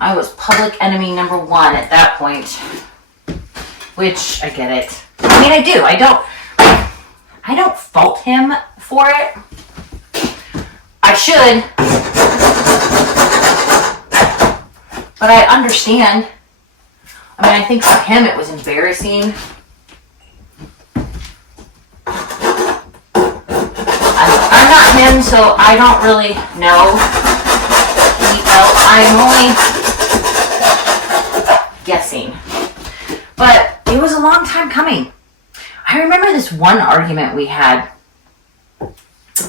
I was public enemy number one at that point. Which, I get it. I mean, I do. I don't fault him for it. I should. But I understand. I mean, I think for him it was embarrassing. I'm not him, so I don't really know. I'm only guessing. But it was a long time coming. I remember this one argument we had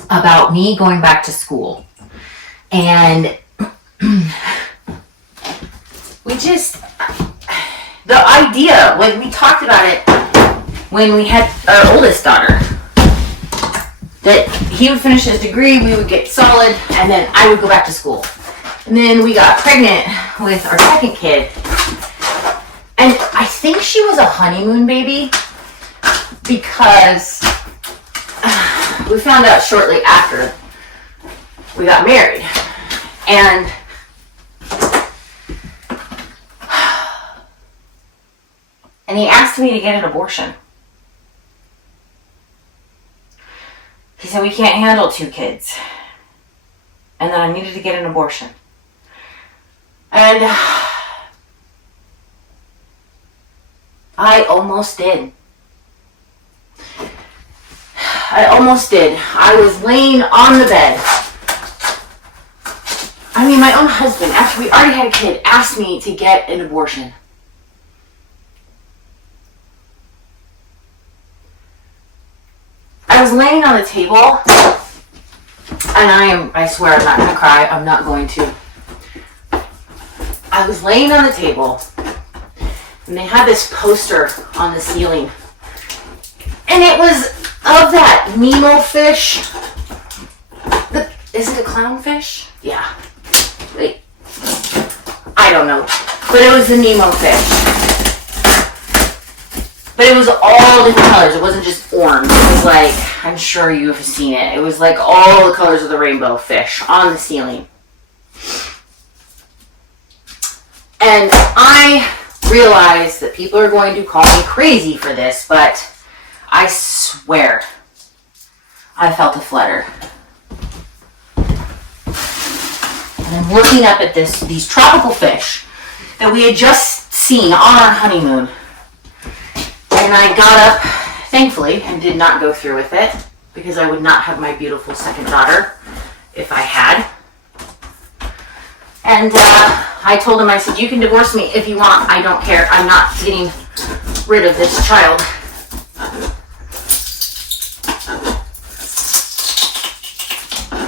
about me going back to school. And we just, the idea, when we talked about it, when we had our oldest daughter, that he would finish his degree, we would get solid, and then I would go back to school. And then we got pregnant with our second kid. And I think she was a honeymoon baby because we found out shortly after we got married. And he asked me to get an abortion. He said we can't handle 2 kids. And that I needed to get an abortion. And I almost did. I was laying on the bed. I mean, my own husband, after we already had a kid, asked me to get an abortion. I was laying on the table, and I swear I'm not going to cry. I'm not going to. I was laying on the table, and they had this poster on the ceiling. And it was of that Nemo fish. Is it a clownfish? Yeah. Wait. I don't know. But it was the Nemo fish. But it was all different colors. It wasn't just orange. It was like, I'm sure you've seen it. It was like all the colors of the rainbow fish on the ceiling. And I realize that people are going to call me crazy for this, but I swear I felt a flutter. And I'm looking up at these tropical fish that we had just seen on our honeymoon. And I got up, thankfully, and did not go through with it, because I would not have my beautiful second daughter if I had. And I told him, I said, you can divorce me if you want. I don't care. I'm not getting rid of this child.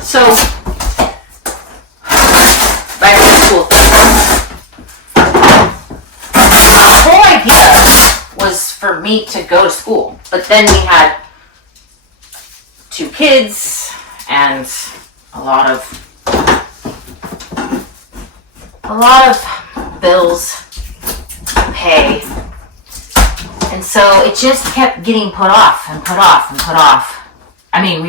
So, back to school. The whole idea was for me to go to school. But then we had 2 kids and a lot of bills to pay. And so it just kept getting put off and put off and put off. I mean,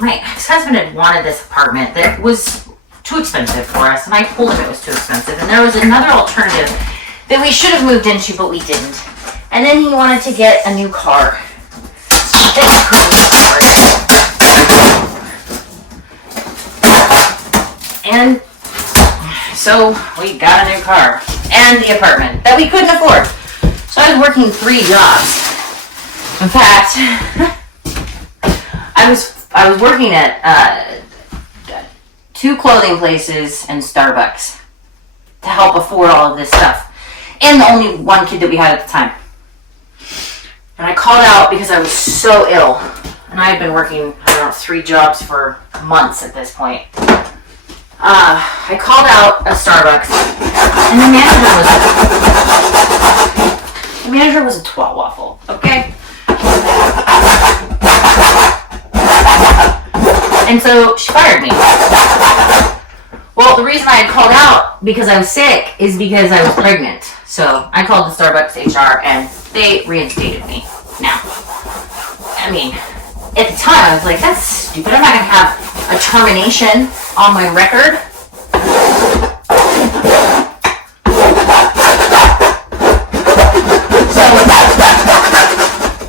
my ex-husband had wanted this apartment that was too expensive for us, and I told him it was too expensive. And there was another alternative that we should have moved into, but we didn't. And then he wanted to get a new car that he couldn't afford. And so we got a new car and the apartment that we couldn't afford. So I was working 3 jobs. In fact, I was working at 2 clothing places and Starbucks to help afford all of this stuff. And the only 1 kid that we had at the time. And I called out because I was so ill. And I had been working, 3 jobs for months at this point. I called out a Starbucks, and the manager was a twat waffle, okay? And so she fired me. Well, the reason I had called out because I was sick is because I was pregnant. So I called the Starbucks HR, and they reinstated me. Now, I mean, at the time, I was like, that's stupid. I'm not going to have a termination on my record. So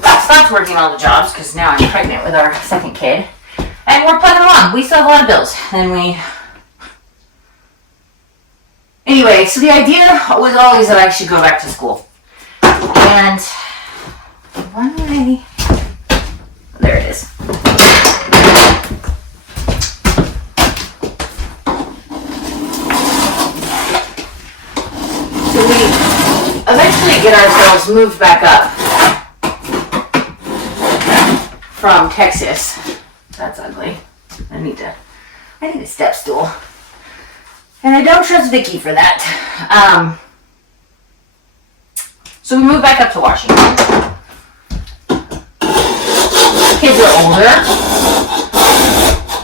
I stopped working all the jobs because now I'm pregnant with our second kid. And we're plugging along. We still have a lot of bills. Anyway, so the idea was always that I should go back to school. And there it is. So we eventually get ourselves moved back up from Texas. That's ugly. I need a step stool. And I don't trust Vicky for that. So we moved back up to Washington. Kids are older.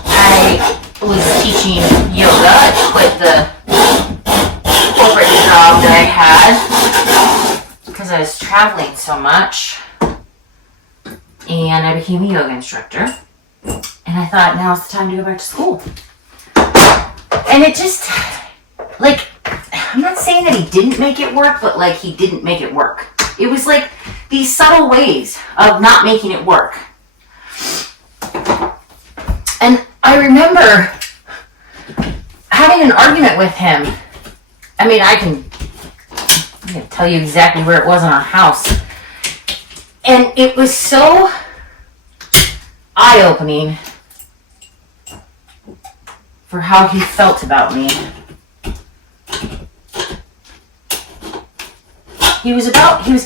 I was teaching yoga. I quit the corporate job that I had because I was traveling so much. And I became a yoga instructor. And I thought, now's the time to go back to school. And it just, like, I'm not saying that he didn't make it work, but like he didn't make it work. It was like these subtle ways of not making it work. And I remember having an argument with him. I mean, I can tell you exactly where it was in our house. And it was so eye-opening for how he felt about me. He was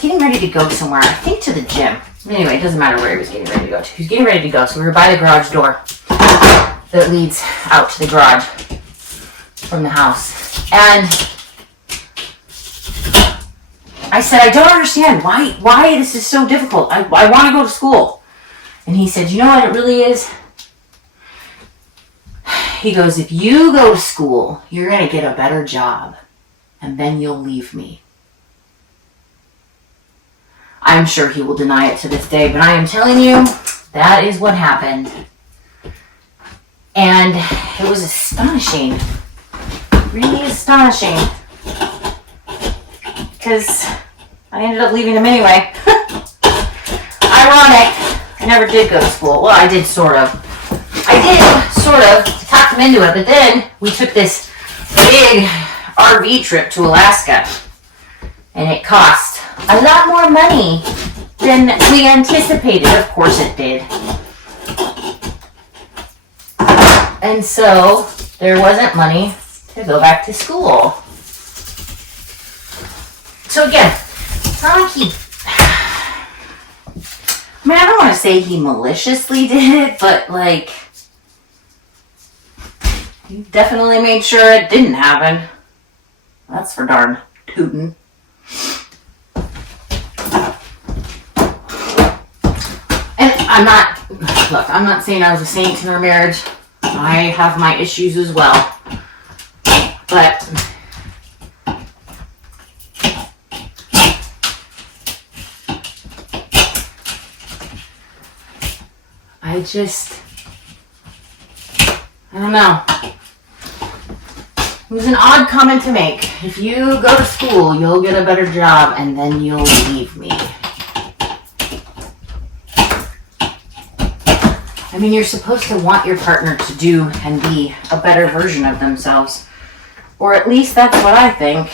getting ready to go somewhere, I think to the gym. Anyway, it doesn't matter where he was getting ready to go to. He was getting ready to go, so we were by the garage door that leads out to the garage from the house. And I said, I don't understand why this is so difficult. I want to go to school. And he said, you know what it really is? He goes, if you go to school, you're going to get a better job, and then you'll leave me. I'm sure he will deny it to this day, but I am telling you, that is what happened. And it was astonishing. Really astonishing. Because I ended up leaving him anyway. Ironic. I never did go to school. Well, I did sort of. To talk him into it, but then we took this big RV trip to Alaska. And it cost a lot more money than we anticipated. Of course it did. And so there wasn't money to go back to school. So again, it's not like I don't want to say he maliciously did it, but like, he definitely made sure it didn't happen. That's for darn tootin'. And I'm not saying I was a saint in our marriage. I have my issues as well. But I don't know. It was an odd comment to make. If you go to school, you'll get a better job, and then you'll leave me. I mean, you're supposed to want your partner to do and be a better version of themselves. Or at least that's what I think.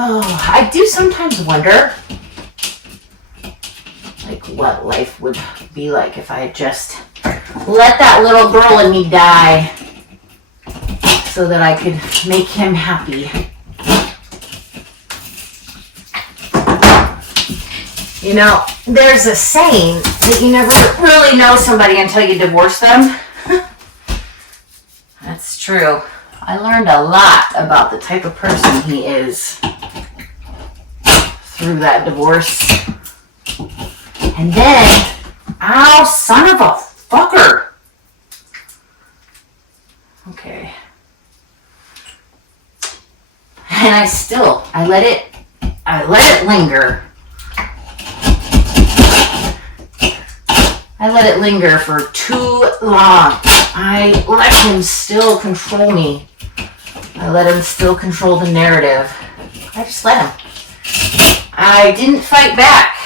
Oh, I do sometimes wonder, like, what life would be like if I had just let that little girl in me die so that I could make him happy. You know, there's a saying that you never really know somebody until you divorce them. That's true. I learned a lot about the type of person he is through that divorce. And then, ow, son of a fucker. Okay. And I let it linger. I let it linger for too long. I let him still control me. I let him still control the narrative. I just let him. I didn't fight back.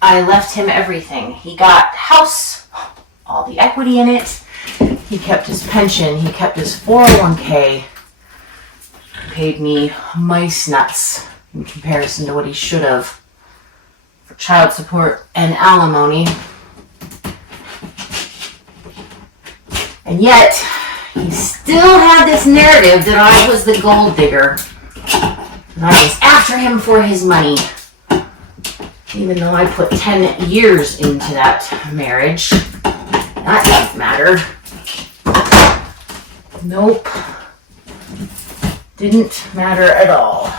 I left him everything. He got the house, all the equity in it. He kept his pension. He kept his 401k. Paid me mice nuts in comparison to what he should have for child support and alimony. And yet, he still had this narrative that I was the gold digger. And I was after him for his money. Even though I put 10 years into that marriage. That doesn't matter. Nope. Didn't matter at all.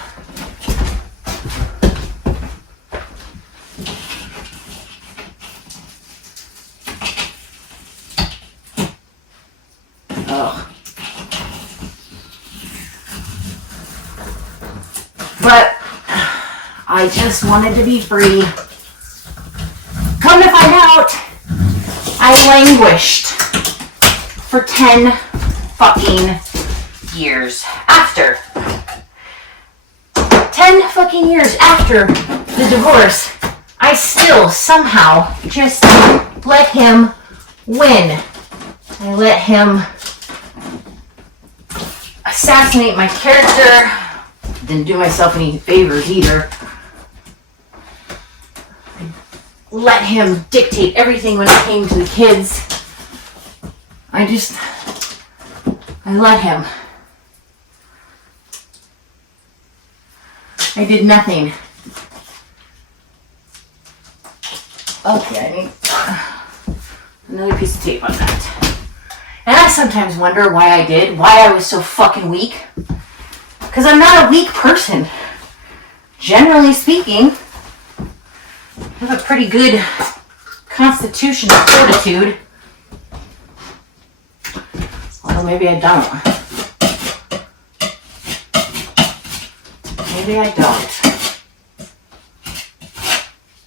Ugh. But I just wanted to be free. Come to find out, I languished for 10 fucking years after. 10 fucking years after the divorce, I still somehow just let him win. I let him assassinate my character. Didn't do myself any favors either. Let him dictate everything when it came to the kids. I let him. I did nothing. Okay, I need another piece of tape on that. And I sometimes wonder why I was so fucking weak. Because I'm not a weak person. Generally speaking, I have a pretty good constitution and fortitude. Although maybe I don't. Maybe I don't.